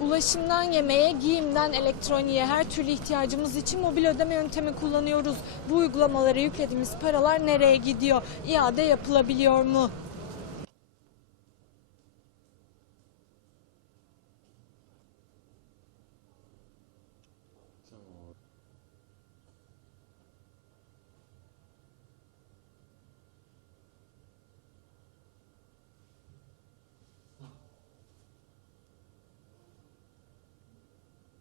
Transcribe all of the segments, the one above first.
Ulaşımdan yemeğe, giyimden elektroniğe her türlü ihtiyacımız için mobil ödeme yöntemi kullanıyoruz. Bu uygulamalara yüklediğimiz paralar nereye gidiyor? İade yapılabiliyor mu?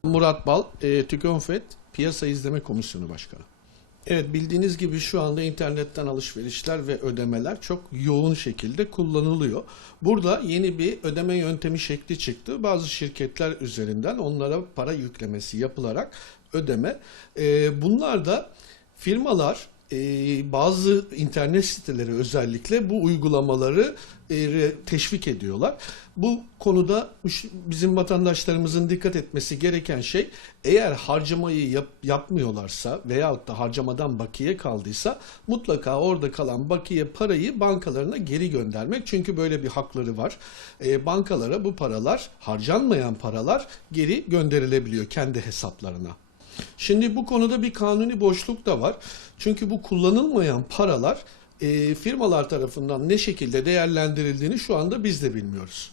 Murat Bal, e, TÜKONFET Piyasa İzleme Komisyonu Başkanı. Evet bildiğiniz gibi şu anda internetten alışverişler ve ödemeler çok yoğun şekilde kullanılıyor. Burada yeni bir ödeme yöntemi şekli çıktı. Bazı şirketler üzerinden onlara para yüklemesi yapılarak ödeme. E, bunlar da firmalar e, bazı internet siteleri özellikle bu uygulamaları e, teşvik ediyorlar. Bu konuda bizim vatandaşlarımızın dikkat etmesi gereken şey eğer harcamayı yap- yapmıyorlarsa veyahut da harcamadan bakiye kaldıysa mutlaka orada kalan bakiye parayı bankalarına geri göndermek. Çünkü böyle bir hakları var. E, bankalara bu paralar harcanmayan paralar geri gönderilebiliyor kendi hesaplarına. Şimdi bu konuda bir kanuni boşluk da var. Çünkü bu kullanılmayan paralar e, firmalar tarafından ne şekilde değerlendirildiğini şu anda biz de bilmiyoruz.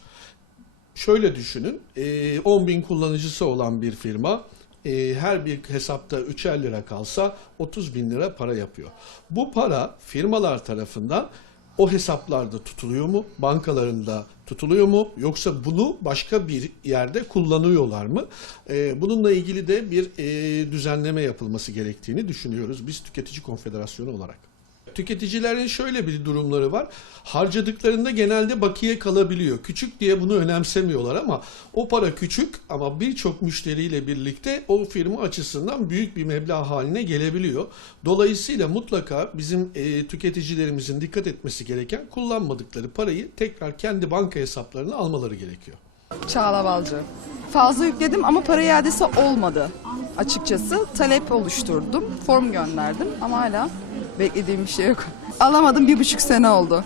Şöyle düşünün, e, 10 bin kullanıcısı olan bir firma e, her bir hesapta 3'er lira kalsa 30 bin lira para yapıyor. Bu para firmalar tarafından o hesaplarda tutuluyor mu? Bankalarında tutuluyor mu? Yoksa bunu başka bir yerde kullanıyorlar mı? E, bununla ilgili de bir e, düzenleme yapılması gerektiğini düşünüyoruz biz Tüketici Konfederasyonu olarak. Tüketicilerin şöyle bir durumları var. Harcadıklarında genelde bakiye kalabiliyor. Küçük diye bunu önemsemiyorlar ama o para küçük ama birçok müşteriyle birlikte o firma açısından büyük bir meblağ haline gelebiliyor. Dolayısıyla mutlaka bizim e, tüketicilerimizin dikkat etmesi gereken kullanmadıkları parayı tekrar kendi banka hesaplarına almaları gerekiyor. Çağla Balcı. Fazla yükledim ama para iadesi olmadı açıkçası. Talep oluşturdum, form gönderdim ama hala beklediğim bir şey yok. Alamadım bir buçuk sene oldu.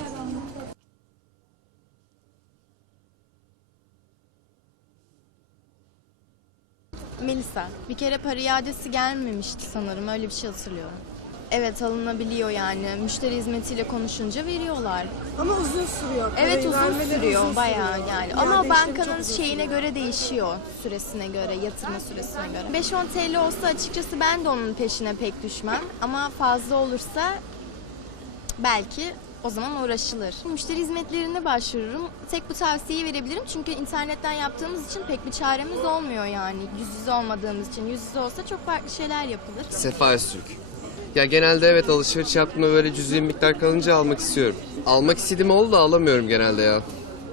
Melisa. Bir kere para iadesi gelmemişti sanırım. Öyle bir şey hatırlıyorum. Evet alınabiliyor yani. Müşteri hizmetiyle konuşunca veriyorlar. Ama uzun sürüyor. Evet Parayı uzun vermeleri sürüyor uzun bayağı sürüyor. yani. İade Ama işlemi bankanın uzun şeyine sürüyor. göre değişiyor. Süresine göre, yatırma süresine göre. 5-10 TL olsa açıkçası ben de onun peşine pek düşmem. Ama fazla olursa belki o zaman uğraşılır. Müşteri hizmetlerine başvururum. Tek bu tavsiyeyi verebilirim. Çünkü internetten yaptığımız için pek bir çaremiz olmuyor yani. Yüz yüze olmadığımız için. Yüz yüze olsa çok farklı şeyler yapılır. Sefa Öztürk. Ya genelde evet alışveriş yaptığımda böyle cüzi miktar kalınca almak istiyorum. Almak istediğim oldu da alamıyorum genelde ya.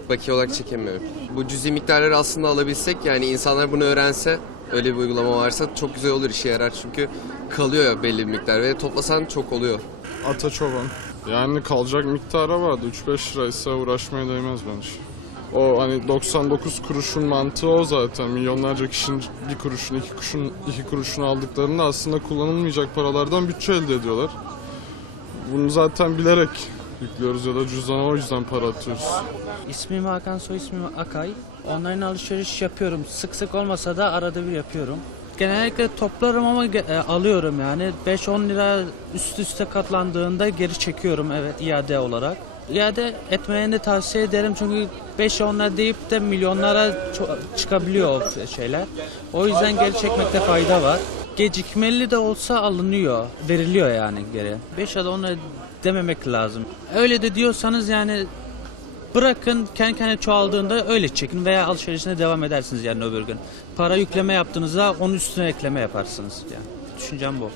Bakiye olarak çekemiyorum. Bu cüzi miktarları aslında alabilsek yani insanlar bunu öğrense öyle bir uygulama varsa çok güzel olur işe yarar çünkü kalıyor ya belli bir miktar ve toplasan çok oluyor. Ata çoban. Yani kalacak miktara vardı. 3-5 liraysa uğraşmaya değmez bence. O hani 99 kuruşun mantığı o zaten. Milyonlarca kişinin bir kuruşun, iki kuruşun, iki kuruşunu aldıklarında aslında kullanılmayacak paralardan bütçe elde ediyorlar. Bunu zaten bilerek yüklüyoruz ya da cüzdana o yüzden para atıyoruz. İsmim Hakan, soy ismim Akay. Online alışveriş yapıyorum. Sık sık olmasa da arada bir yapıyorum. Genellikle toplarım ama e, alıyorum yani. 5-10 lira üst üste katlandığında geri çekiyorum evet iade olarak. İade etmeyeni de tavsiye ederim çünkü 5-10 lira deyip de milyonlara çıkabiliyor şeyler. O yüzden geri çekmekte fayda var. Gecikmeli de olsa alınıyor, veriliyor yani geri. 5 ya da 10 lira dememek lazım. Öyle de diyorsanız yani Bırakın kendi kendine çoğaldığında öyle çekin veya alışverişine devam edersiniz yani öbür gün. Para yükleme yaptığınızda onun üstüne ekleme yaparsınız yani. Düşüncem bu.